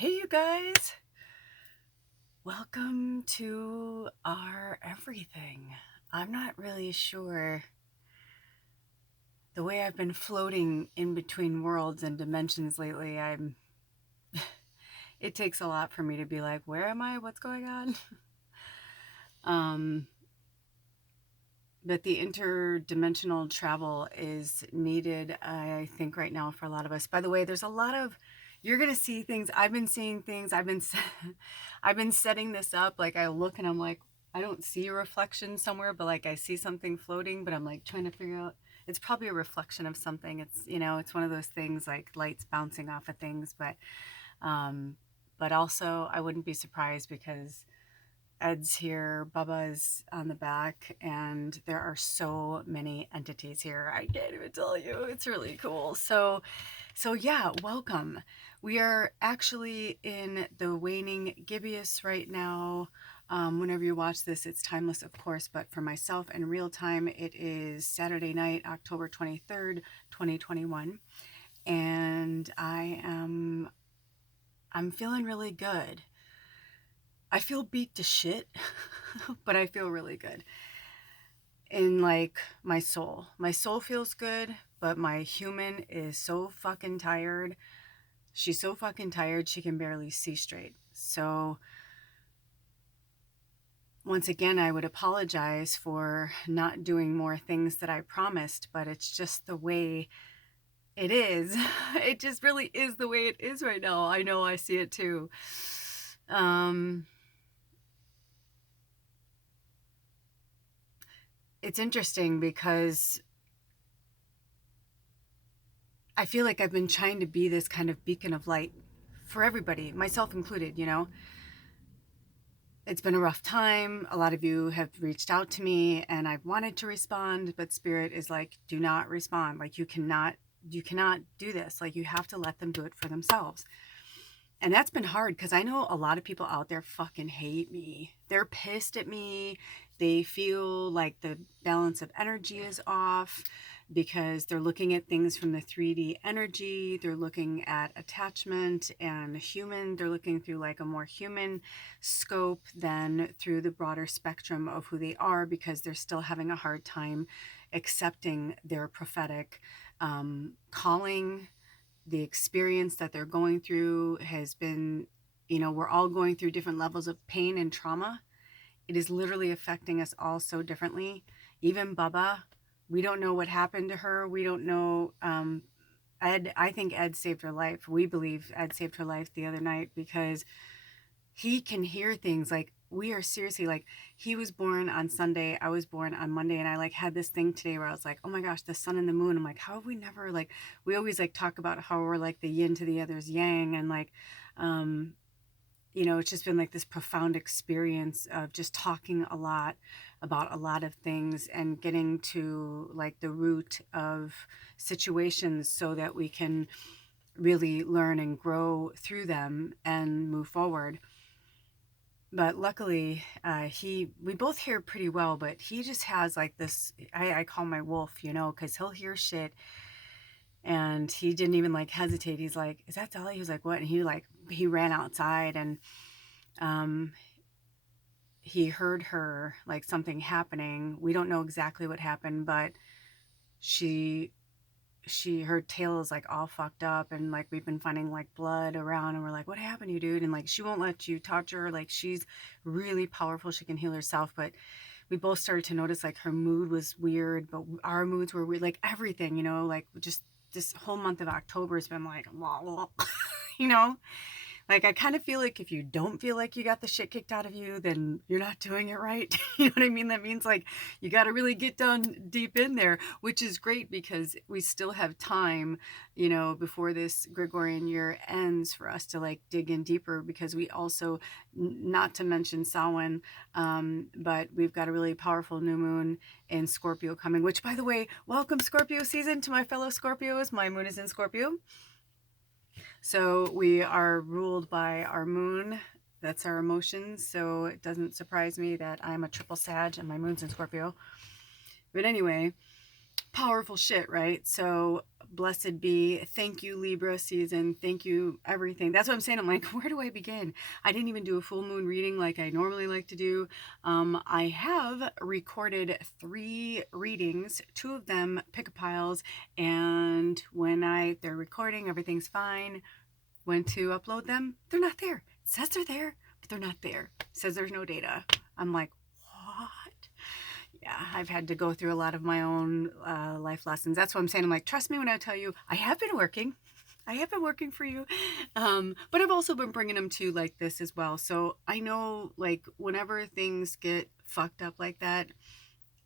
Hey, you guys. Welcome to our everything. I'm not really sure. The way I've been floating in between worlds and dimensions lately, it takes a lot for me to be like, where am I? What's going on? um, but the interdimensional travel is needed, I think, right now for a lot of us. By the way, there's a lot of, you're going to see things. I've been seeing things. I've been setting this up. Like I look and I'm like, I don't see a reflection somewhere, but like I see something floating, but I'm like trying to figure out, it's probably a reflection of something. It's, it's one of those things like lights bouncing off of things, um, but also I wouldn't be surprised because Ed's here, Bubba's on the back, and there are so many entities here. I can't even tell you. It's really cool. So yeah, welcome. We are actually in the waning gibbous right now. Whenever you watch this, it's timeless, of course, but for myself in real time, it is Saturday night, October 23rd, 2021. And I'm feeling really good. I feel beat to shit, but I feel really good in like my soul. My soul feels good, but my human is so fucking tired. She's so fucking tired, she can barely see straight. So, once again, I would apologize for not doing more things that I promised, but it's just the way it is. It just really is the way it is right now. I know, I see it too. It's interesting because I feel like I've been trying to be this kind of beacon of light for everybody, myself included. It's been a rough time. A lot of you have reached out to me and I've wanted to respond, but spirit is like, do not respond. Like you cannot do this. Like you have to let them do it for themselves. And that's been hard because I know a lot of people out there fucking hate me. They're pissed at me. They feel like the balance of energy is off because they're looking at things from the 3D energy. They're looking at attachment and human. They're looking through like a more human scope than through the broader spectrum of who they are because they're still having a hard time accepting their prophetic calling. The experience that they're going through has been, we're all going through different levels of pain and trauma. It is literally affecting us all so differently. Even Bubba, we don't know what happened to her. We don't know. Ed, I think Ed saved her life. We believe Ed saved her life the other night because he can hear things. Like we are seriously like, he was born on Sunday, I was born on Monday, and I like had this thing today where I was like, oh my gosh, the sun and the moon. I'm like, how have we never like, we always like talk about how we're like the yin to the other's yang, and like it's just been like this profound experience of just talking a lot about a lot of things and getting to like the root of situations so that we can really learn and grow through them and move forward. But luckily, we both hear pretty well, but he just has like this, I call my wolf, because he'll hear shit. And he didn't even like hesitate. He's like, is that Dolly? He was like, what? And he ran outside and he heard her, like something happening. We don't know exactly what happened, but she her tail is like all fucked up, and like we've been finding like blood around, and we're like, what happened to you, dude? And like she won't let you talk to her. Like she's really powerful, she can heal herself, but we both started to notice like her mood was weird, but our moods were weird, like everything, like just this whole month of October has been like you know like I kind of feel like if you don't feel like you got the shit kicked out of you, then you're not doing it right. You know what I mean? That means like you got to really get down deep in there, which is great because we still have time, before this Gregorian year ends for us to like dig in deeper, because we also, not to mention Samhain, but we've got a really powerful new moon in Scorpio coming, which, by the way, welcome Scorpio season to my fellow Scorpios. My moon is in Scorpio. So we are ruled by our moon. That's our emotions. So it doesn't surprise me that I'm a triple Sag and my moon's in Scorpio. But anyway, powerful shit, right? So blessed be. Thank you, Libra season. Thank you, everything. That's what I'm saying. I'm like, where do I begin? I didn't even do a full moon reading like I normally like to do. I have recorded 3 readings, 2 of them pick-a-piles, and when they're recording, everything's fine. Went to upload them, they're not there. It says they're there, but they're not there. It says there's no data. I'm like, what? Yeah, I've had to go through a lot of my own life lessons. That's what I'm saying. I'm like, trust me when I tell you, I have been working. I have been working for you. But I've also been bringing them to like this as well. So I know, like, whenever things get fucked up like that,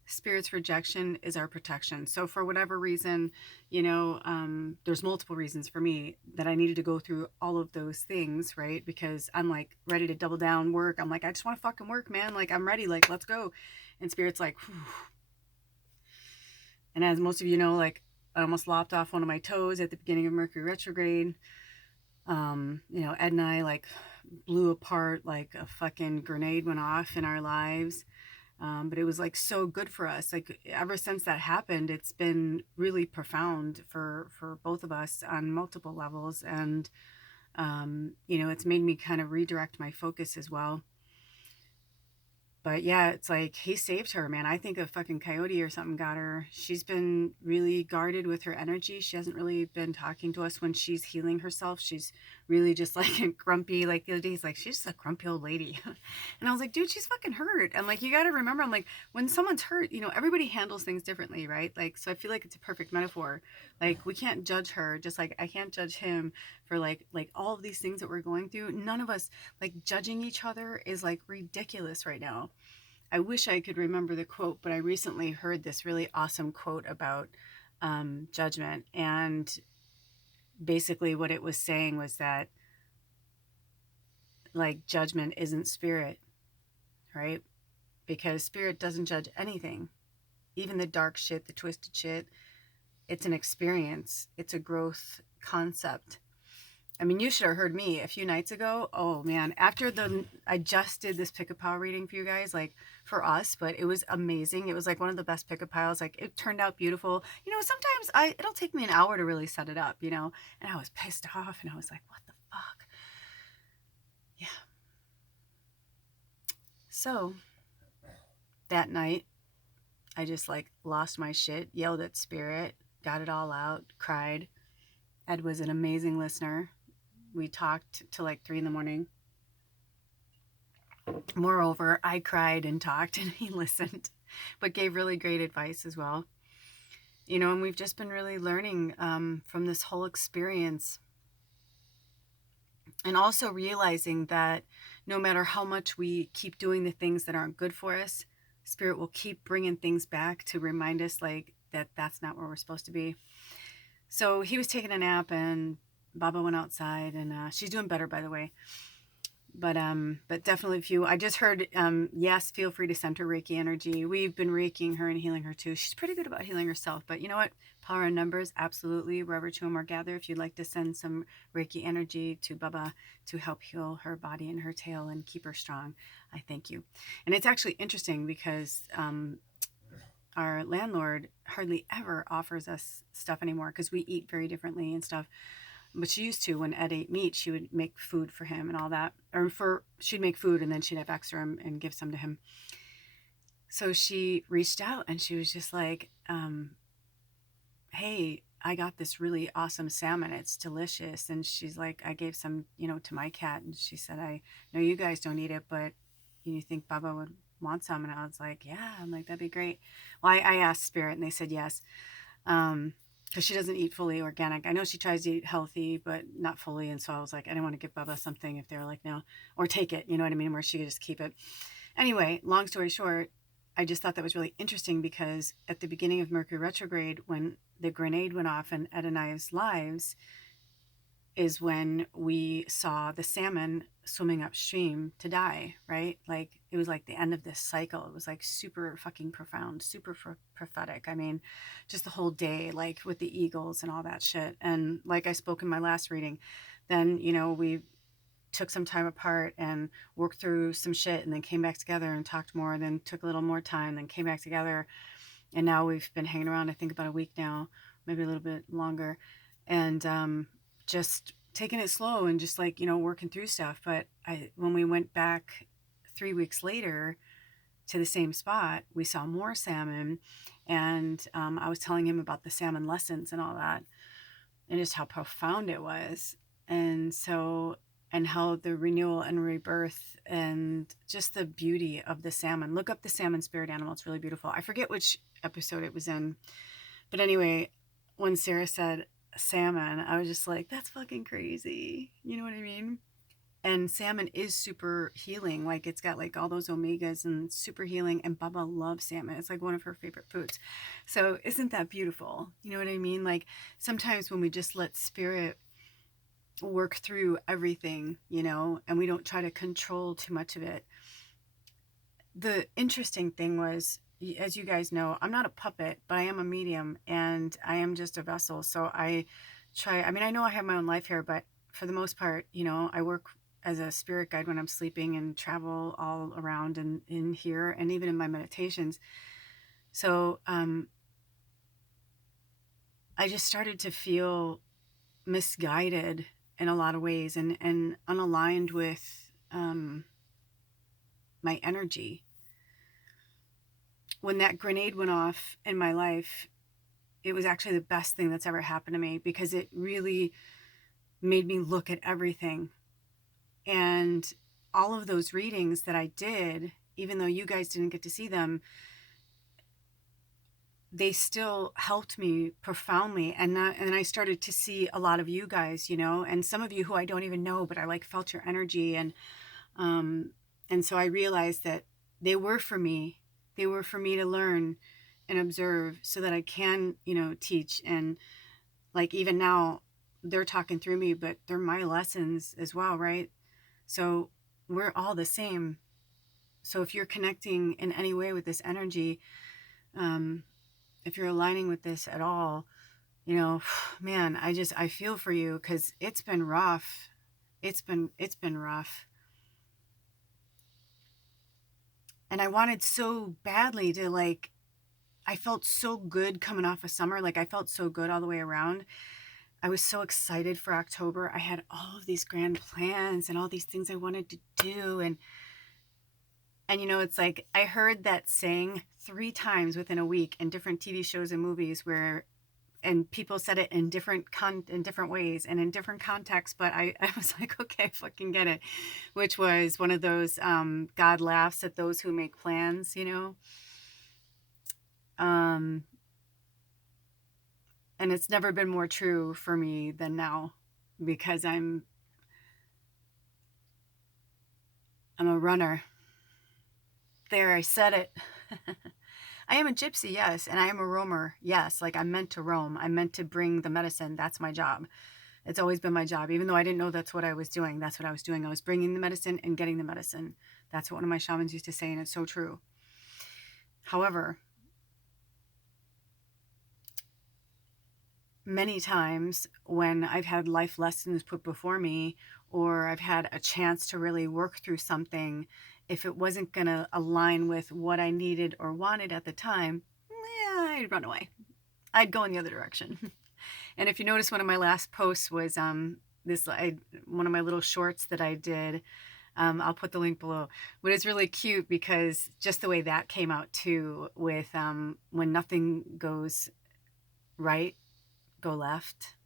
Spirit's rejection is our protection. So for whatever reason, there's multiple reasons for me that I needed to go through all of those things, right? Because I'm like ready to double down work. I'm like, I just want to fucking work, man. Like, I'm ready. Like, let's go. And Spirit's like, whew. And as most of you know, like, I almost lopped off one of my toes at the beginning of Mercury retrograde. Ed and I like blew apart, like a fucking grenade went off in our lives. But it was like so good for us. Like, ever since that happened, it's been really profound for both of us on multiple levels. And, it's made me kind of redirect my focus as well. But yeah, it's like he saved her, man. I think a fucking coyote or something got her. She's been really guarded with her energy. She hasn't really been talking to us when she's healing herself. She's really just like a grumpy, like the other day, he's like, she's just a grumpy old lady. And I was like, dude, she's fucking hurt. And like, you got to remember, I'm like, when someone's hurt, everybody handles things differently, right? Like, so I feel like it's a perfect metaphor. Like, we can't judge her, just like I can't judge him for like all of these things that we're going through. None of us, like, judging each other is like ridiculous right now. I wish I could remember the quote, but I recently heard this really awesome quote about judgment. And basically what it was saying was that, like, judgment isn't spirit, right? Because spirit doesn't judge anything, even the dark shit, the twisted shit. It's an experience. It's a growth concept. I mean, you should have heard me a few nights ago. Oh man, I just did this pick-a-pile reading for you guys, like for us, but it was amazing. It was like one of the best pick-a-piles. Like, it turned out beautiful. Sometimes it'll take me an hour to really set it up, and I was pissed off and I was like, what the fuck? Yeah. So that night, I just like lost my shit, yelled at Spirit, got it all out, cried. Ed was an amazing listener. We talked till like 3 a.m. Moreover, I cried and talked and he listened, but gave really great advice as well. And we've just been really learning from this whole experience. And also realizing that no matter how much we keep doing the things that aren't good for us, Spirit will keep bringing things back to remind us like that that's not where we're supposed to be. So he was taking a nap and Baba went outside, and she's doing better, by the way. But definitely, if I just heard, yes, feel free to send her Reiki energy. We've been Reikiing her and healing her too. She's pretty good about healing herself, but you know what? Power in numbers, absolutely. Wherever two or more gather, if you'd like to send some Reiki energy to Baba to help heal her body and her tail and keep her strong, I thank you. And it's actually interesting because our landlord hardly ever offers us stuff anymore because we eat very differently and stuff. But she used to, when Ed ate meat, she would make food for him and all that. She'd make food and then she'd have extra and give some to him. So she reached out and she was just like, hey, I got this really awesome salmon. It's delicious. And she's like, I gave some, to my cat. And she said, I know you guys don't eat it, but you think Baba would want some? And I was like, yeah. I'm like, that'd be great. Well, I asked Spirit and they said yes. Because she doesn't eat fully organic. I know she tries to eat healthy, but not fully. And so I was like, I didn't want to give Bubba something if they were like, no, or take it, you know what I mean? Where she could just keep it. Anyway, long story short, I just thought that was really interesting because at the beginning of Mercury retrograde, when the grenade went off in Ed and I's lives, is when we saw the salmon swimming upstream to die, right? Like, it was like the end of this cycle. It was like super fucking profound, super prophetic. I mean, just the whole day, like with the eagles and all that shit. And like I spoke in my last reading, then, we took some time apart and worked through some shit and then came back together and talked more, then took a little more time, then came back together. And now we've been hanging around, I think about a week now, maybe a little bit longer, and just taking it slow and just like, working through stuff. But when we went back 3 weeks later to the same spot, we saw more salmon, and I was telling him about the salmon lessons and all that, and just how profound it was. And so, and how the renewal and rebirth and just the beauty of the salmon. Look up the salmon spirit animal. It's really beautiful. I forget which episode it was in. But anyway, when Sarah said salmon, I was just like, that's fucking crazy. You know what I mean? And salmon is super healing. Like, it's got like all those omegas and super healing. And Baba loves salmon. It's like one of her favorite foods. So isn't that beautiful? You know what I mean? Like, sometimes when we just let spirit work through everything, and we don't try to control too much of it. The interesting thing was, as you guys know, I'm not a puppet, but I am a medium, and I am just a vessel. So I know I have my own life here, but for the most part, I work as a spirit guide when I'm sleeping and travel all around and in here and even in my meditations. So I just started to feel misguided in a lot of ways, and unaligned with my energy. When that grenade went off in my life, it was actually the best thing that's ever happened to me, because it really made me look at everything. And all of those readings that I did, even though you guys didn't get to see them, they still helped me profoundly. And I started to see a lot of you guys, and some of you who I don't even know, but I like felt your energy. And so I realized that they were for me. They were for me to learn and observe so that I can, teach. And like, even now they're talking through me, but they're my lessons as well. Right. So we're all the same. So if you're connecting in any way with this energy, if you're aligning with this at all, man, I feel for you, because it's been rough. It's been rough. And I wanted so badly to, like, I felt so good coming off of summer. Like, I felt so good all the way around. I was so excited for October. I had all of these grand plans and all these things I wanted to do. And it's like, I heard that saying 3 times within a week in different TV shows and movies and people said it in different ways and in different contexts. But I was like, okay, I fucking get it. Which was one of those, God laughs at those who make plans, and it's never been more true for me than now, because I'm a runner. There, I said it. I am a gypsy, yes, and I am a roamer, yes. Like, I'm meant to roam. I'm meant to bring the medicine. That's my job. It's always been my job. Even though I didn't know that's what I was doing, that's what I was doing. I was bringing the medicine and getting the medicine. That's what one of my shamans used to say, and it's so true. However, many times when I've had life lessons put before me, or I've had a chance to really work through something, if it wasn't going to align with what I needed or wanted at the time, I'd run away. I'd go in the other direction. And if you notice, one of my last posts was one of my little shorts that I did. I'll put the link below. But it's really cute, because just the way that came out too, with when nothing goes right, go left.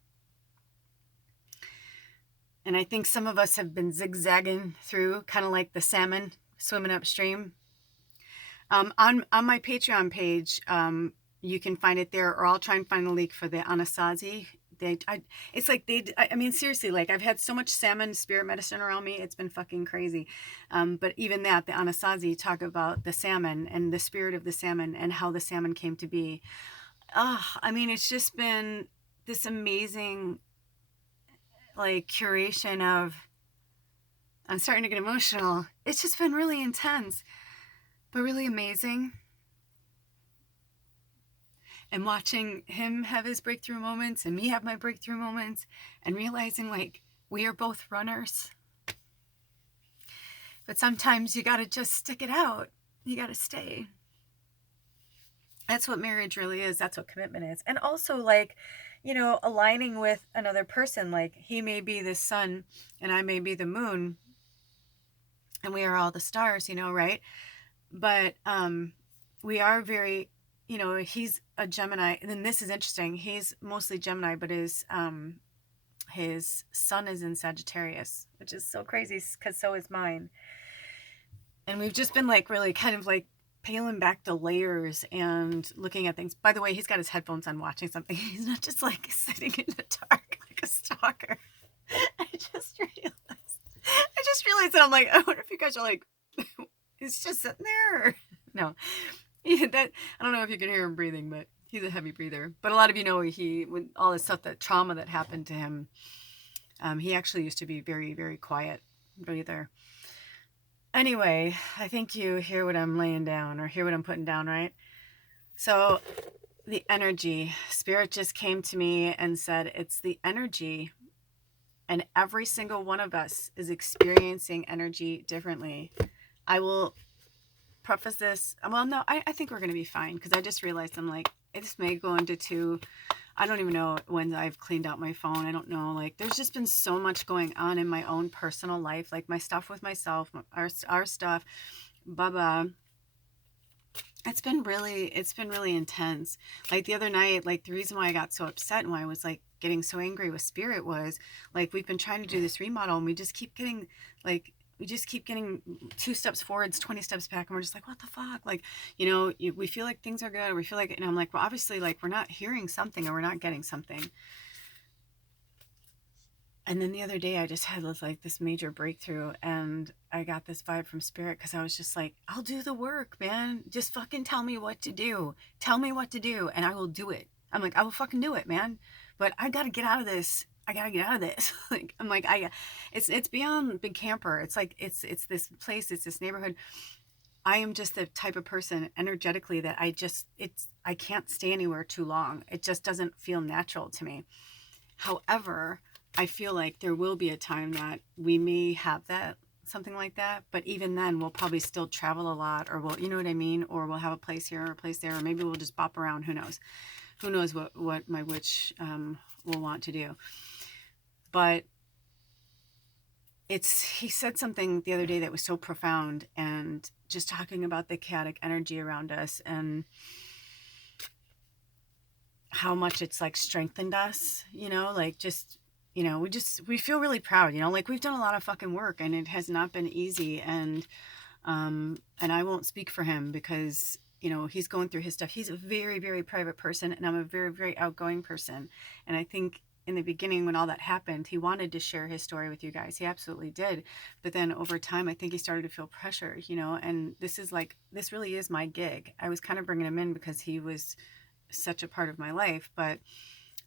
And I think some of us have been zigzagging through, kind of like the salmon swimming upstream. On my Patreon page, you can find it there, or I'll try and find the link for the Anasazi. Seriously, like, I've had so much salmon spirit medicine around me, it's been fucking crazy. But even that, the Anasazi talk about the salmon and the spirit of the salmon and how the salmon came to be. It's just been this amazing, like, curation of, I'm starting to get emotional. It's just been really intense, but really amazing. And watching him have his breakthrough moments and me have my breakthrough moments, and realizing, like, we are both runners. But sometimes you got to just stick it out. You got to stay. That's what marriage really is. That's what commitment is. And also, like, you know, aligning with another person. Like, he may be the sun and I may be the moon, and we are all the stars, you know, right? But we are very, you know, he's a Gemini. And then this is interesting. He's mostly Gemini, but his sun is in Sagittarius, which is so crazy because so is mine. And we've just been like really kind of like peeling back the layers and looking at things. By the way, he's got his headphones on watching something. He's not just like sitting in the dark like a stalker. I just realized that I'm like, I wonder if you guys are like, he's just sitting there. No, that I don't know if you can hear him breathing, but he's a heavy breather. But a lot of you know with all this stuff, that trauma that happened to him, he actually used to be very, very quiet breather. Anyway, I think you hear what I'm laying down or hear what I'm putting down, right? So the energy, Spirit just came to me and said, it's the energy. And every single one of us is experiencing energy differently. I will preface this. Well, no, I think we're going to be fine, because I just realized I'm like, this may go into two. I don't even know when I've cleaned out my phone. I don't know. Like, there's just been so much going on in my own personal life, like my stuff with myself, our stuff, blah. It's been really intense. Like the other night, like the reason why I got so upset and why I was like getting so angry with Spirit was like, we've been trying to do this remodel and we just keep getting 2 steps forwards, 20 steps back. And we're just like, what the fuck? Like, you know, we feel like things are good. Or we feel like, and I'm like, well, obviously, like, we're not hearing something or we're not getting something. And then the other day I just had this major breakthrough, and I got this vibe from Spirit, because I was just like, I'll do the work, man. Just fucking tell me what to do. Tell me what to do and I will do it. I'm like, I will fucking do it, man. But I got to get out of this. Like, I'm like, it's beyond Big Camper. It's like, it's this place, it's this neighborhood. I am just the type of person energetically that I can't stay anywhere too long. It just doesn't feel natural to me. However, I feel like there will be a time that we may have something like that, but even then we'll probably still travel a lot, or you know what I mean? Or we'll have a place here or a place there, or maybe we'll just bop around. Who knows what my witch will want to do. But he said something the other day that was so profound, and just talking about the chaotic energy around us and how much it's like strengthened us, you know, like just, you know, we feel really proud, you know, like we've done a lot of fucking work and it has not been easy. And I won't speak for him because, you know, he's going through his stuff. He's a very, very private person, and I'm a very, very outgoing person. And I think in the beginning, when all that happened, he wanted to share his story with you guys. He absolutely did. But then over time, I think he started to feel pressure, you know, and this really is my gig. I was kind of bringing him in because he was such a part of my life. But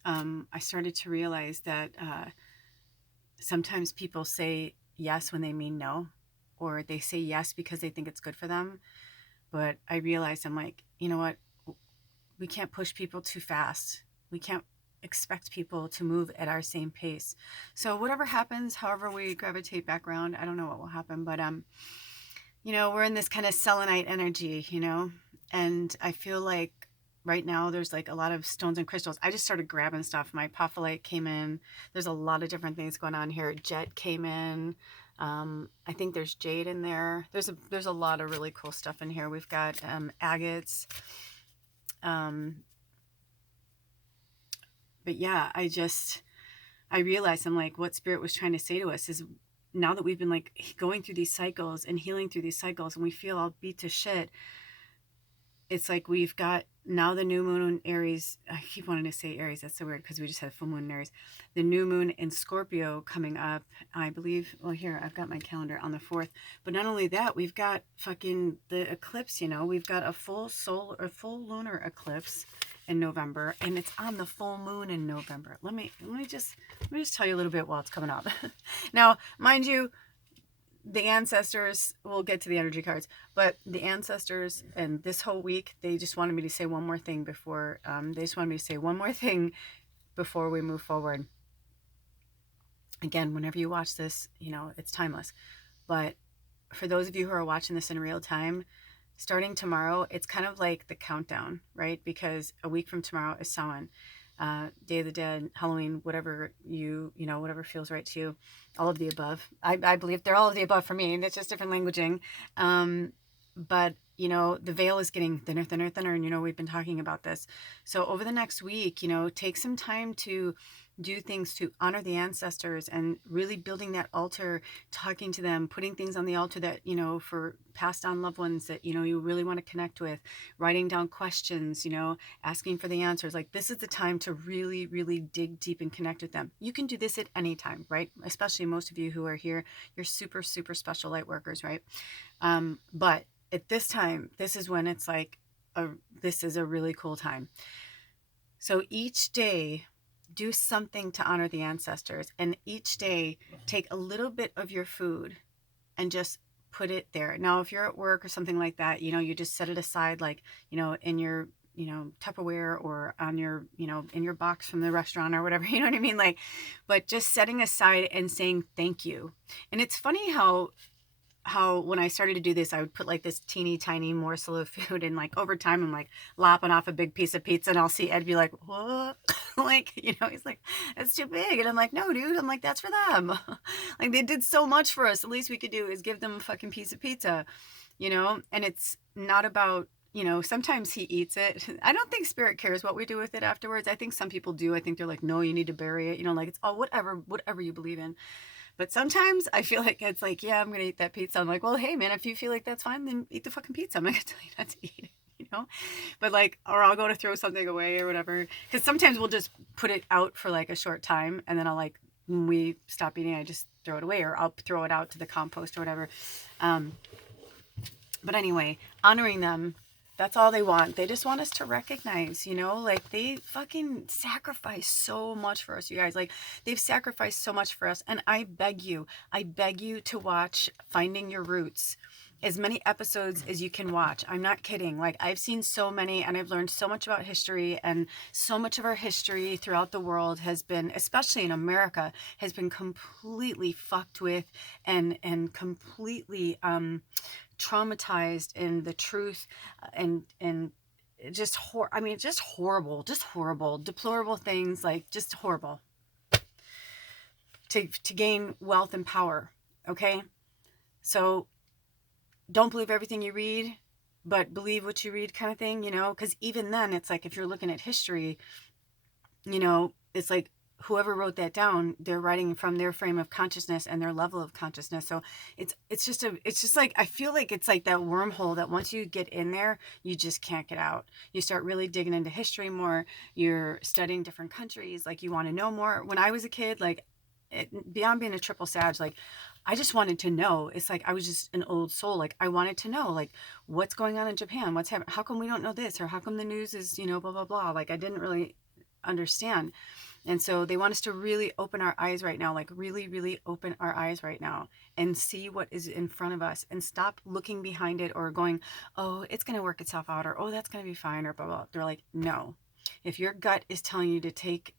I started to realize that sometimes people say yes when they mean no, or they say yes because they think it's good for them. But I realized, I'm like, you know what? We can't push people too fast. We can't expect people to move at our same pace. So whatever happens, however we gravitate back around, I don't know what will happen. But you know, we're in this kind of selenite energy, you know, and I feel like right now there's like a lot of stones and crystals. I just started grabbing stuff. My apophyllite came in. There's a lot of different things going on here. Jet came in. I think there's jade in there. There's a lot of really cool stuff in here. We've got agates. But yeah, I realized, I'm like, what Spirit was trying to say to us is, now that we've been like going through these cycles and healing through these cycles, and we feel all beat to shit, it's like we've got now the new moon in Aries. I keep wanting to say Aries. That's so weird because we just had full moon in Aries. The new moon in Scorpio coming up, I believe. Well, here, I've got my calendar on the 4th. But not only that, we've got fucking the eclipse, you know. We've got a full lunar eclipse in November, and it's on the full moon in November. Let me just tell you a little bit while it's coming up. Now, mind you, the ancestors, we'll get to the energy cards, but the ancestors and this whole week, they just wanted me to say one more thing before we move forward. Again, whenever you watch this, you know, it's timeless. But for those of you who are watching this in real time, starting tomorrow, it's kind of like the countdown, right? Because a week from tomorrow is Samhain, Day of the Dead, Halloween, whatever whatever feels right to you, all of the above. I believe they're all of the above for me, and it's just different languaging. But the veil is getting thinner, thinner, thinner, and we've been talking about this. So over the next week, take some time to do things to honor the ancestors, and really building that altar, talking to them, putting things on the altar that, for passed on loved ones that, you really want to connect with, writing down questions, asking for the answers. Like, this is the time to really, really dig deep and connect with them. You can do this at any time, right? Especially most of you who are here, you're super, super special light workers, right? But at this time, this is when it's like, this is a really cool time. So each day, do something to honor the ancestors, and each day take a little bit of your food and just put it there. Now, if you're at work or something like that, you just set it aside, like, in your, Tupperware, or on your, in your box from the restaurant or whatever, you know what I mean? Like, but just setting aside and saying thank you. And it's funny how when I started to do this, I would put like this teeny tiny morsel of food, and like over time I'm like lopping off a big piece of pizza, and I'll see Ed be like, what? Like, he's like, it's too big. And I'm like, no, dude. I'm like, that's for them. Like, they did so much for us. The least we could do is give them a fucking piece of pizza, and it's not about, sometimes he eats it. I don't think spirit cares what we do with it afterwards. I think some people do. I think they're like, no, you need to bury it. Like, it's all whatever you believe in. But sometimes I feel like it's like, yeah, I'm going to eat that pizza. I'm like, well, hey, man, if you feel like that's fine, then eat the fucking pizza. I'm not going to tell you not to eat it, But like, or I'll go to throw something away or whatever. Because sometimes we'll just put it out for like a short time, and then I'll like, when we stop eating, I just throw it away, or I'll throw it out to the compost or whatever. But anyway, honoring them, that's all they want. They just want us to recognize, like, they fucking sacrifice so much for us, you guys. Like, they've sacrificed so much for us. And I beg you to watch Finding Your Roots. As many episodes as you can watch. I'm not kidding. Like, I've seen so many, and I've learned so much about history, and so much of our history throughout the world has been, especially in America, has been completely fucked with, and completely traumatized in the truth, and just just horrible, deplorable things, like, just horrible, to gain wealth and power. Okay, so don't believe everything you read, but believe what you read, kind of thing, because even then, it's like, if you're looking at history, it's like, whoever wrote that down, they're writing from their frame of consciousness and their level of consciousness. So it's just like, I feel like it's like that wormhole that once you get in there, you just can't get out. You start really digging into history more. You're studying different countries. Like, you want to know more. When I was a kid, like, beyond being a triple Sag, like, I just wanted to know. It's like, I was just an old soul. Like, I wanted to know, like, what's going on in Japan? What's happening? How come we don't know this? Or how come the news is, blah, blah, blah. Like, I didn't really understand. And so they want us to really open our eyes right now, like, really, really open our eyes right now, and see what is in front of us, and stop looking behind it, or going, oh, it's going to work itself out, or, oh, that's going to be fine, or blah, blah. They're like, no. If your gut is telling you to take,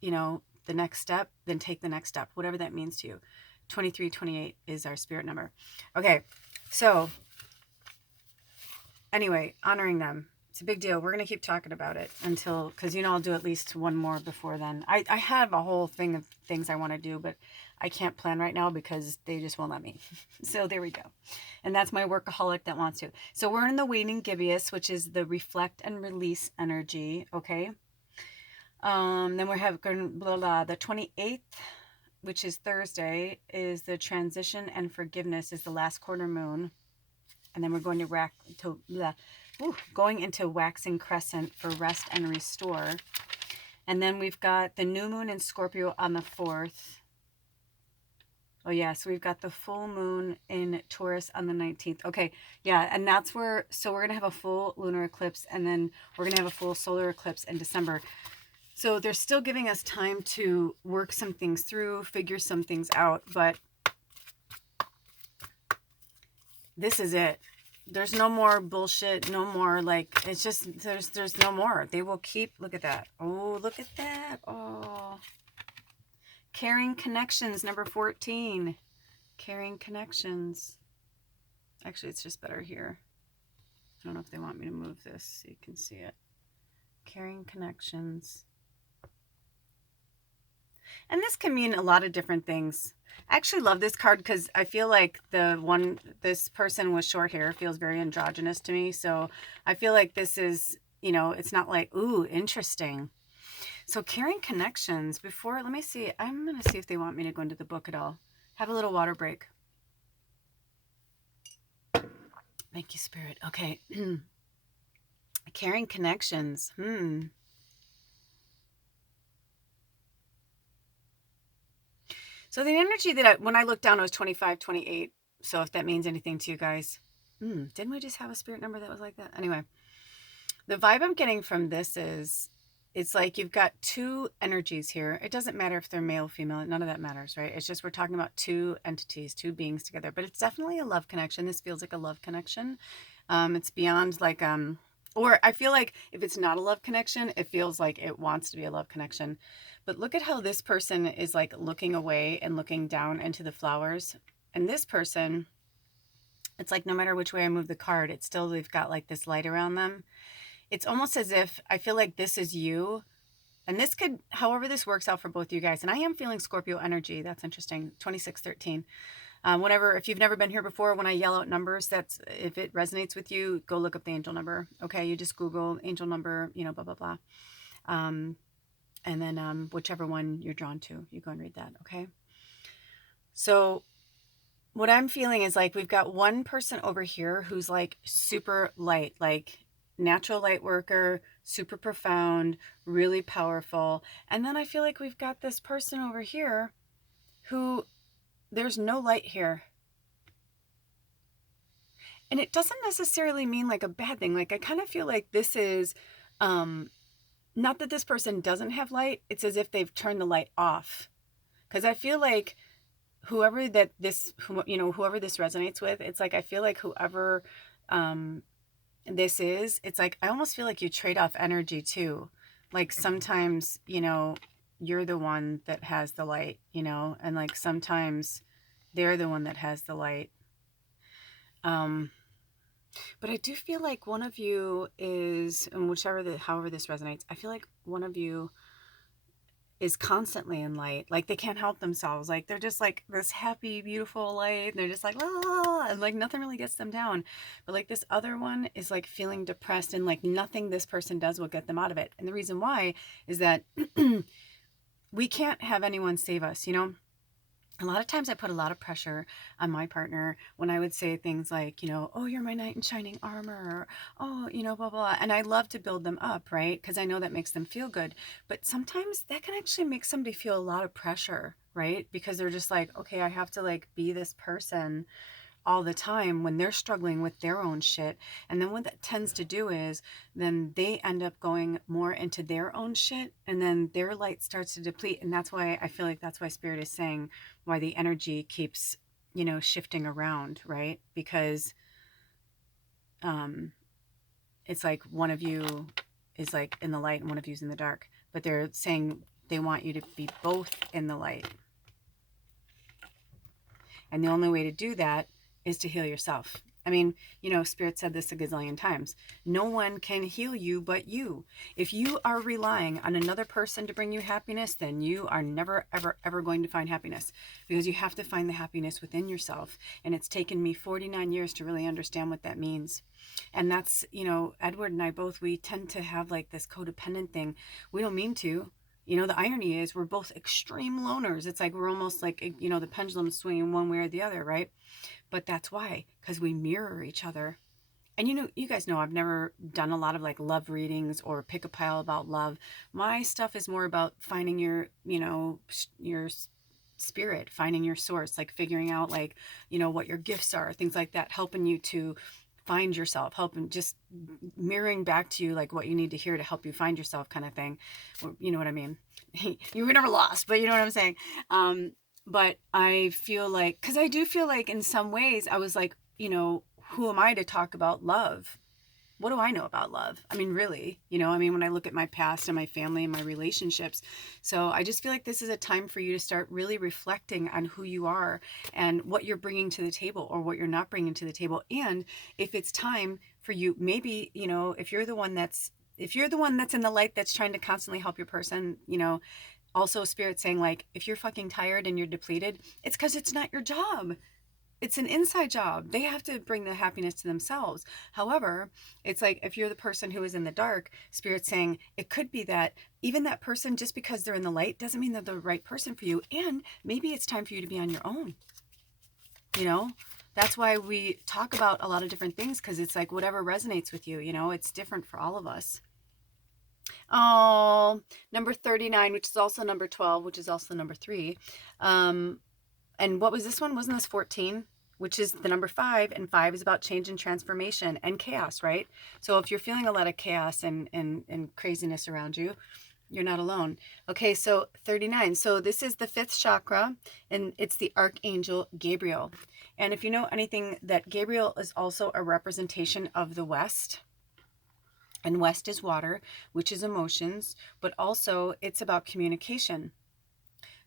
the next step, then take the next step, whatever that means to you. 2328 is our spirit number. Okay. So anyway, honoring them. It's a big deal. We're going to keep talking about it because, I'll do at least one more before then. I have a whole thing of things I want to do, but I can't plan right now because they just won't let me. So there we go. And that's my workaholic that wants to. So we're in the waning gibbous, which is the reflect and release energy. Okay. Then we have the 28th, which is Thursday, is the transition and forgiveness, is the last quarter moon. And then we're going to going into waxing crescent for rest and restore. And then we've got the new moon in Scorpio on the 4th. Oh yeah, so we've got the full moon in Taurus on the 19th. Okay, yeah, and that's where, so we're going to have a full lunar eclipse, and then we're going to have a full solar eclipse in December. So they're still giving us time to work some things through, figure some things out, but this is it. There's no more bullshit, no more, like, it's just, there's no more. They will keep, look at that. Oh, look at that. Oh. Caring connections, number 14. Caring connections. Actually, it's just better here. I don't know if they want me to move this so you can see it. Caring connections. And this can mean a lot of different things. I actually love this card because I feel like this person with short hair feels very androgynous to me. So I feel like this is, it's not like, ooh, interesting. So caring connections let me see. I'm going to see if they want me to go into the book at all. Have a little water break. Thank you, Spirit. Okay. Caring connections. So the energy that when I looked down, it was 25, 28. So if that means anything to you guys. Didn't we just have a spirit number that was like that? Anyway, the vibe I'm getting from this is, it's like you've got two energies here. It doesn't matter if they're male, female, none of that matters, right? It's just we're talking about two entities, two beings together. But it's definitely a love connection. This feels like a love connection. It's beyond like, or I feel like if it's not a love connection, it feels like it wants to be a love connection. But look at how this person is like looking away and looking down into the flowers. And this person, it's like no matter which way I move the card, it's still, they've got like this light around them. It's almost as if I feel like this is you. And this could, however this works out for both you guys. And I am feeling Scorpio energy. That's interesting. 2613. Whenever, if you've never been here before, when I yell out numbers, that's, if it resonates with you, go look up the angel number. Okay. You just Google angel number, blah, blah, blah. And then whichever one you're drawn to, you go and read that. Okay. So what I'm feeling is like, we've got one person over here who's like super light, like natural light worker, super profound, really powerful. And then I feel like we've got this person over here who there's no light here. And it doesn't necessarily mean like a bad thing. Like I kind of feel like this is, not that this person doesn't have light. It's as if they've turned the light off. Because I feel like whoever this resonates with, it's like, I feel like whoever this is, it's like, I almost feel like you trade off energy too. Like sometimes, you're the one that has the light, and like sometimes they're the one that has the light. But I do feel like one of you is, and however this resonates, I feel like one of you is constantly in light. Like they can't help themselves. Like they're just like this happy, beautiful light. And they're just like, la, and like nothing really gets them down. But like this other one is like feeling depressed, and like nothing this person does will get them out of it. And the reason why is that we can't have anyone save us, A lot of times I put a lot of pressure on my partner when I would say things like, oh, you're my knight in shining armor, or, oh, blah, blah. And I love to build them up, right? Because I know that makes them feel good. But sometimes that can actually make somebody feel a lot of pressure, right? Because they're just like, okay, I have to like be this person all the time when they're struggling with their own shit. And then what that tends to do is then they end up going more into their own shit, and then their light starts to deplete. And that's why I feel like that's why Spirit is saying why the energy keeps, shifting around, right? Because it's like one of you is like in the light and one of you's in the dark, but they're saying they want you to be both in the light. And the only way to do that is to heal yourself. I mean, Spirit said this a gazillion times. No one can heal you but you. If you are relying on another person to bring you happiness, then you are never, ever, ever going to find happiness, because you have to find the happiness within yourself. And it's taken me 49 years to really understand what that means. And that's, Edward and I both, we tend to have like this codependent thing. We don't mean to. The irony is we're both extreme loners. It's like we're almost like, the pendulum swinging one way or the other, right? But that's why, because we mirror each other. And you guys know I've never done a lot of like love readings or pick a pile about love. My stuff is more about finding your spirit, finding your source, like figuring out like, what your gifts are, things like that, helping you to find yourself, helping, just mirroring back to you like what you need to hear to help you find yourself, kind of thing. You know what I mean? You were never lost, but you know what I'm saying? But I feel like, because I do feel like in some ways I was like, who am I to talk about love? What do I know about love? I mean, really, I mean, when I look at my past and my family and my relationships. So I just feel like this is a time for you to start really reflecting on who you are and what you're bringing to the table or what you're not bringing to the table. And if it's time for you, maybe, if you're the one that's in the light that's trying to constantly help your person, also spirit saying like, if you're fucking tired and you're depleted, it's because it's not your job. It's an inside job. They have to bring the happiness to themselves. However, it's like if you're the person who is in the dark, spirit saying it could be that even that person, just because they're in the light doesn't mean they're the right person for you. And maybe it's time for you to be on your own. That's why we talk about a lot of different things, because it's like whatever resonates with you, it's different for all of us. Oh, number 39, which is also number 12, which is also number 3. And what was this one? Wasn't this 14? Which is the number 5, and 5 is about change and transformation and chaos, right? So if you're feeling a lot of chaos and craziness around you, you're not alone. Okay, so 39. So this is the 5th chakra, and it's the Archangel Gabriel. And if you know anything, that Gabriel is also a representation of the West. And West is water, which is emotions, but also it's about communication.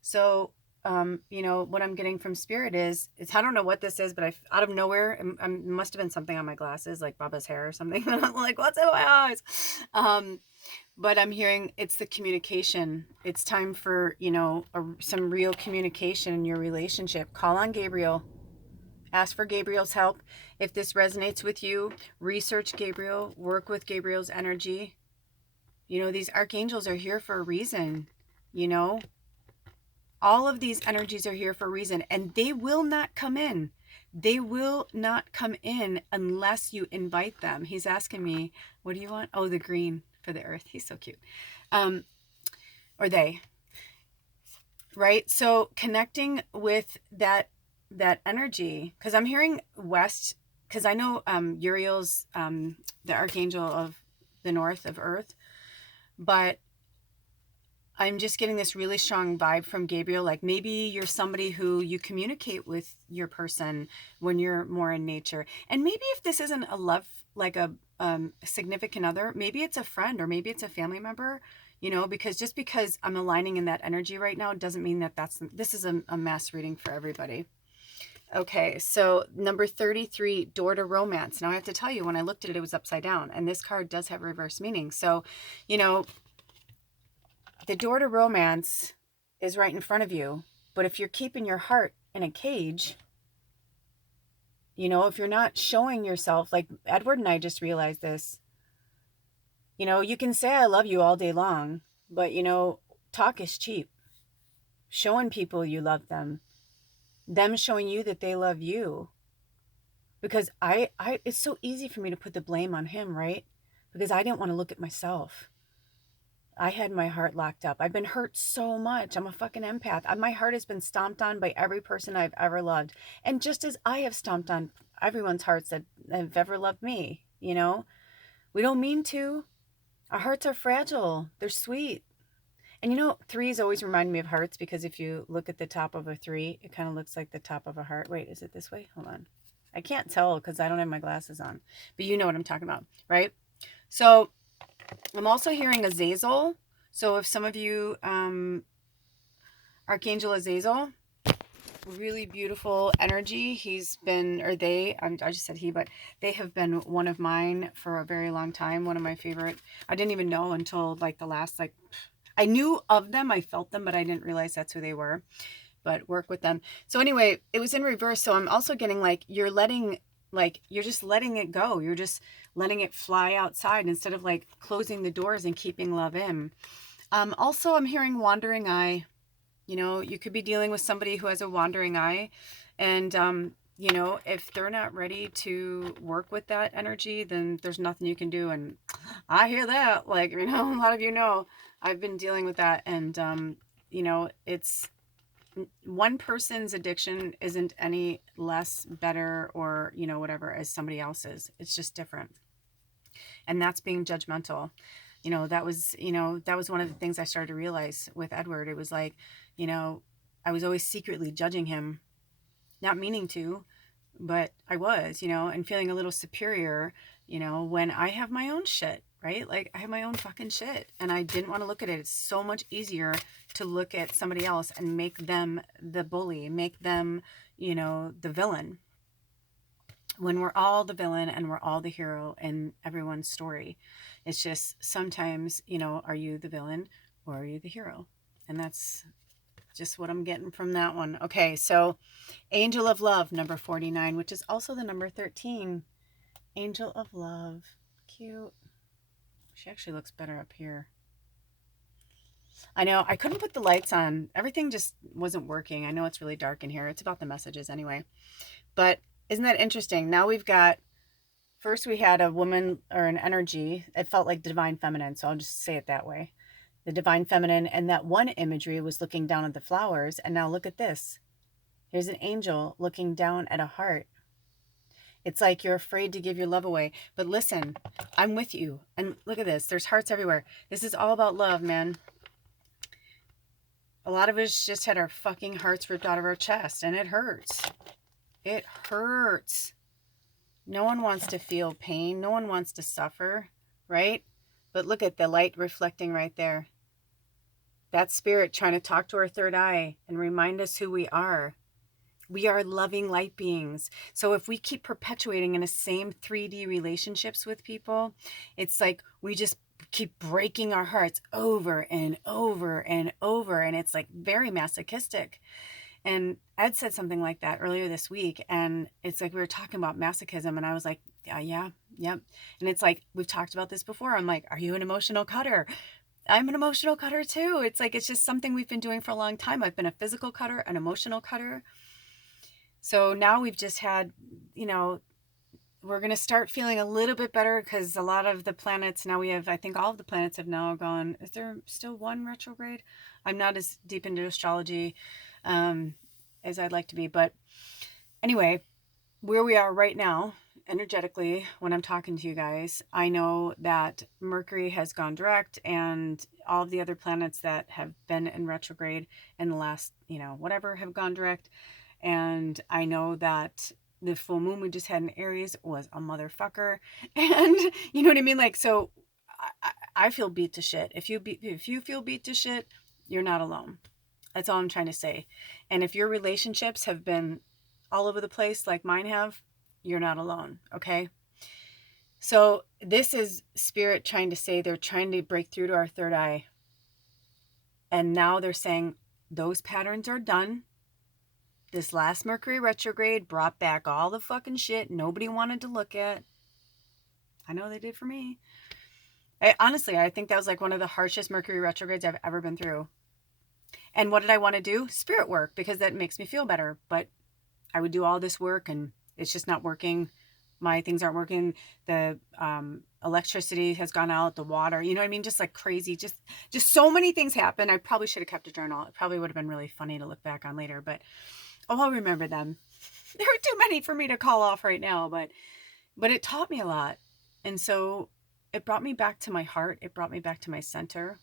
So, what I'm getting from spirit is, I don't know what this is, but out of nowhere, it must have been something on my glasses, like Baba's hair or something. And I'm like, what's in my eyes? But I'm hearing it's the communication. It's time for, some real communication in your relationship. Call on Gabriel. Ask for Gabriel's help. If this resonates with you, research Gabriel, work with Gabriel's energy. These archangels are here for a reason, All of these energies are here for a reason, and they will not come in. They will not come in unless you invite them. He's asking me, what do you want? Oh, the green for the earth. He's so cute. Or they. Right? So connecting with that energy, because I'm hearing West, because I know Uriel's the archangel of the north of Earth, but I'm just getting this really strong vibe from Gabriel. Like maybe you're somebody who you communicate with your person when you're more in nature, and maybe if this isn't a love, like a significant other, maybe it's a friend or maybe it's a family member. Because just because I'm aligning in that energy right now doesn't mean that this is a mass reading for everybody. Okay, so number 33, door to romance. Now I have to tell you, when I looked at it, it was upside down, and this card does have reverse meaning. So, the door to romance is right in front of you, but if you're keeping your heart in a cage, if you're not showing yourself, like Edward and I just realized this, you can say I love you all day long, but talk is cheap. Showing people you love them showing you that they love you. Because I it's so easy for me to put the blame on him, right? Because I didn't want to look at myself. I had my heart locked up. I've been hurt so much. I'm a fucking empath. My heart has been stomped on by every person I've ever loved. And just as I have stomped on everyone's hearts that have ever loved me, we don't mean to. Our hearts are fragile. They're sweet. And threes always remind me of hearts, because if you look at the top of a 3, it kind of looks like the top of a heart. Wait, is it this way? Hold on. I can't tell because I don't have my glasses on, but you know what I'm talking about, right? So I'm also hearing Azazel. So if some of you, Archangel Azazel, really beautiful energy. He's been, or they, I just said he, but they have been one of mine for a very long time. One of my favorite. I didn't even know until like the last, I knew of them, I felt them, but I didn't realize that's who they were. But work with them. So anyway, it was in reverse. So I'm also getting you're just letting it go. You're just letting it fly outside instead of closing the doors and keeping love in. Also, I'm hearing wandering eye. You could be dealing with somebody who has a wandering eye, and if they're not ready to work with that energy, then there's nothing you can do. And I hear that, a lot of I've been dealing with that, and it's one person's addiction isn't any less better or whatever as somebody else's. It's just different, and that's being judgmental. That was one of the things I started to realize with Edward. It was I was always secretly judging him, not meaning to, but I was, and feeling a little superior you know, when I have my own shit, right? Like I have my own fucking shit and I didn't want to look at it. It's so much easier to look at somebody else and make them the bully, make them, you know, the villain, when we're all the villain and we're all the hero in everyone's story. It's just sometimes, you know, are you the villain or are you the hero? And that's just what I'm getting from that one. Okay, so Angel of Love, number 49, which is also the number 13. Angel of Love. Cute. She actually looks better up here. I know, I couldn't put the lights on. Everything just wasn't working. I know it's really dark in here. It's about the messages anyway. But isn't that interesting? Now we've got, first we had a woman or an energy. It felt like divine feminine, so I'll just say it that way. The divine feminine, and that one imagery was looking down at the flowers. And now look at this. Here's an angel looking down at a heart. It's like you're afraid to give your love away. But listen, I'm with you. And look at this. There's hearts everywhere. This is all about love, man. A lot of us just had our fucking hearts ripped out of our chest, and it hurts. It hurts. No one wants to feel pain. No one wants to suffer, right? But look at the light reflecting right there. That's spirit trying to talk to our third eye and remind us who we are. We are loving light beings. So if we keep perpetuating in the same 3D relationships with people, it's like we just keep breaking our hearts over and over and over. And it's like very masochistic. And Ed said something like that earlier this week. And it's like we were talking about masochism. And I was like, yeah. And it's like, we've talked about this before. I'm like, are you an emotional cutter? I'm an emotional cutter too. It's like, it's just something we've been doing for a long time. I've been a physical cutter, an emotional cutter. So now we've just had, you know, we're going to start feeling a little bit better because a lot of the planets now we have, I think all of the planets have now gone. Is there still one retrograde? I'm not as deep into astrology as I'd like to be. But anyway, where we are right now, energetically, when I'm talking to you guys, I know that Mercury has gone direct and all of the other planets that have been in retrograde in the last, you know, whatever have gone direct. And I know that the full moon we just had in Aries was a motherfucker. And you know what I mean? Like, so I feel beat to shit. If you feel beat to shit, you're not alone. That's all I'm trying to say. And if your relationships have been all over the place like mine have, you're not alone. Okay. So this is spirit trying to say they're trying to break through to our third eye. And now they're saying those patterns are done. This last Mercury retrograde brought back all the fucking shit nobody wanted to look at. I know they did for me. Honestly, I think that was like one of the harshest Mercury retrogrades I've ever been through. And what did I want to do? Spirit work, because that makes me feel better. But I would do all this work and it's just not working. My things aren't working. The electricity has gone out, the water, you know what I mean? Just like crazy, just so many things happen. I probably should have kept a journal. It probably would have been really funny to look back on later, but I'll remember them. There are too many for me to call off right now, but it taught me a lot. And so it brought me back to my heart. It brought me back to my center.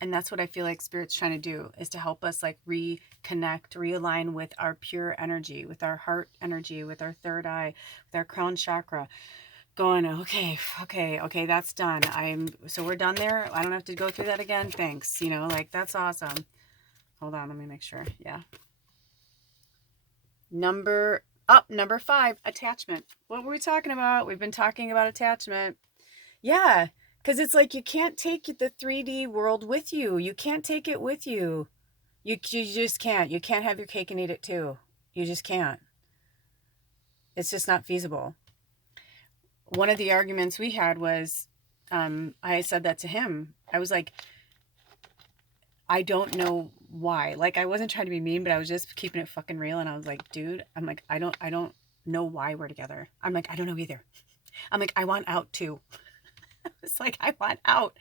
And that's what I feel like Spirit's trying to do, is to help us like reconnect, realign with our pure energy, with our heart energy, with our third eye, with our crown chakra. Going, okay, that's done. So we're done there. I don't have to go through that again. Thanks. You know, like that's awesome. Hold on, let me make sure. Yeah. Number 5, attachment. What were we talking about? We've been talking about attachment. Yeah, because it's like you can't take the 3D world with you. You can't take it with you. You just can't. You can't have your cake and eat it too. You just can't. It's just not feasible. One of the arguments we had was, I said that to him. I was like, I don't know why. Like, I wasn't trying to be mean, but I was just keeping it fucking real. And I was like, dude, I'm like, I don't know why we're together. I'm like, I don't know either. I'm like, I want out too. It's like, I want out.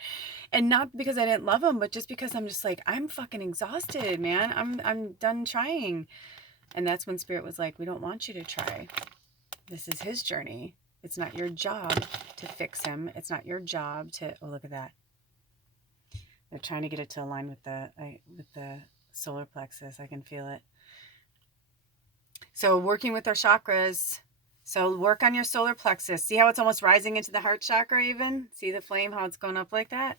And not because I didn't love him, but just because I'm just like, I'm fucking exhausted, man. I'm done trying. And that's when Spirit was like, we don't want you to try. This is his journey. It's not your job to fix him. It's not your job to, oh, look at that. They're trying to get it to align with the solar plexus. I can feel it. So working with our chakras, So work on your solar plexus. See how it's almost rising into the heart chakra even? See the flame, how it's going up like that?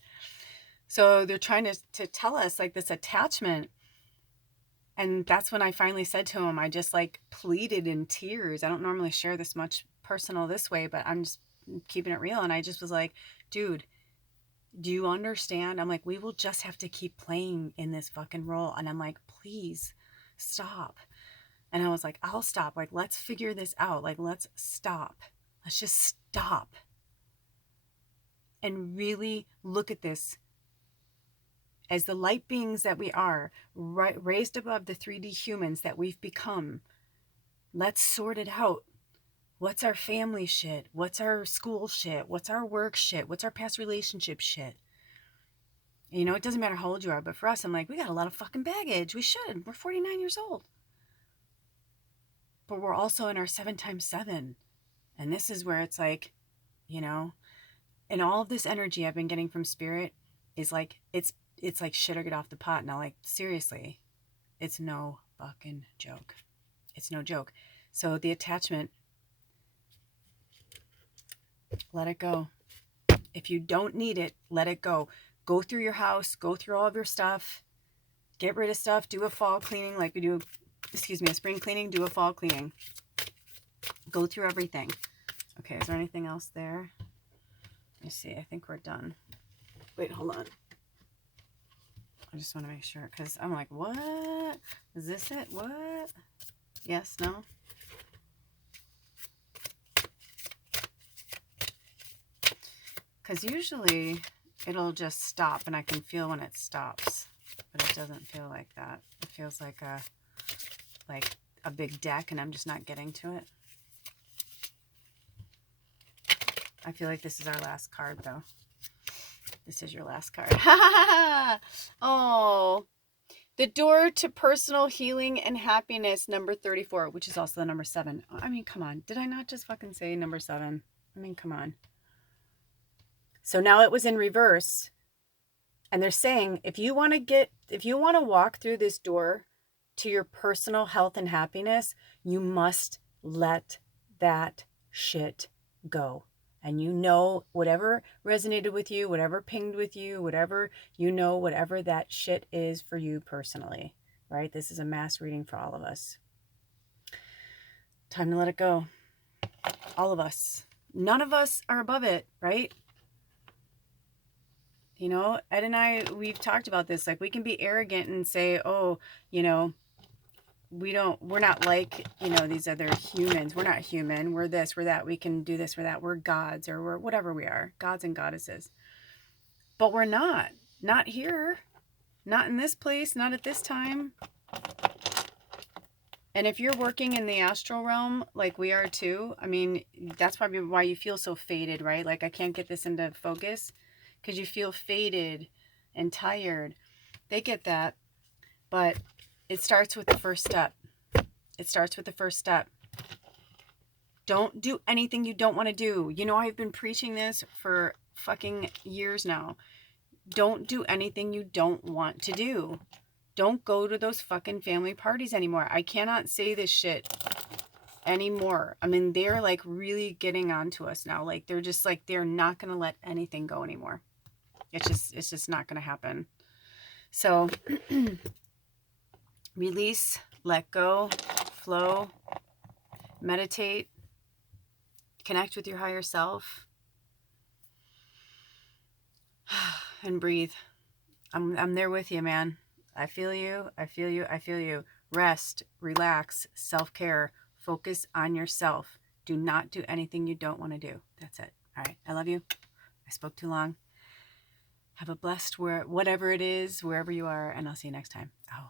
So they're trying to tell us like this attachment. And that's when I finally said to him, I just like pleaded in tears. I don't normally share this much personal this way, but I'm just keeping it real. And I just was like, dude, do you understand? I'm like, we will just have to keep playing in this fucking role. And I'm like, please stop. And I was like, I'll stop. Like, let's figure this out. Like, let's stop. Let's just stop. And really look at this as the light beings that we are, raised above the 3D humans that we've become. Let's sort it out. What's our family shit? What's our school shit? What's our work shit? What's our past relationship shit? You know, it doesn't matter how old you are, but for us, I'm like, we got a lot of fucking baggage. We should. We're 49 years old. But we're also in our 7x7. And this is where it's like, you know, and all of this energy I've been getting from spirit is like, it's like shit or get off the pot. Now, like, seriously, it's no fucking joke. It's no joke. So the attachment, let it go. If you don't need it, let it go. Go through your house, go through all of your stuff, get rid of stuff, do a fall cleaning like we do, a spring cleaning, do a fall cleaning. Go through everything. Okay, is there anything else there? Let me see, I think we're done. Wait, hold on. I just want to make sure, because I'm like, what? Is this it? What? Yes, no? Because usually it'll just stop and I can feel when it stops, but it doesn't feel like that. It feels like a big deck and I'm just not getting to it. I feel like this is our last card though. This is your last card. Oh, the door to personal healing and happiness, number 34, which is also the number 7. I mean, come on. Did I not just fucking say number 7? I mean, come on. So now it was in reverse. And they're saying, if you want to walk through this door to your personal health and happiness, you must let that shit go. And you know, whatever resonated with you, whatever pinged with you, whatever that shit is for you personally, right? This is a mass reading for all of us. Time to let it go. All of us. None of us are above it, right? You know, Ed and I, we've talked about this. Like, we can be arrogant and say, oh, you know, we're not like, you know, these other humans. We're not human. We're this, we're that. We can do this, we're that. We're gods, or we're whatever we are. Gods and goddesses. But we're not. Not here. Not in this place. Not at this time. And if you're working in the astral realm, like we are too, I mean, that's probably why you feel so faded, right? Like, I can't get this into focus because you feel faded and tired. They get that. But it starts with the first step. It starts with the first step. Don't do anything you don't want to do. You know, I've been preaching this for fucking years now. Don't do anything you don't want to do. Don't go to those fucking family parties anymore. I cannot say this shit anymore. I mean, they're like really getting on to us now. Like, they're just like, they're not going to let anything go anymore. It's just not going to happen. So release, let go, flow, meditate, connect with your higher self, and breathe. I'm there with you, man. I feel you. I feel you. I feel you. Rest, relax, self-care, focus on yourself. Do not do anything you don't want to do. That's it. All right. I love you. I spoke too long. Have a blessed whatever it is, wherever you are, and I'll see you next time. Oh.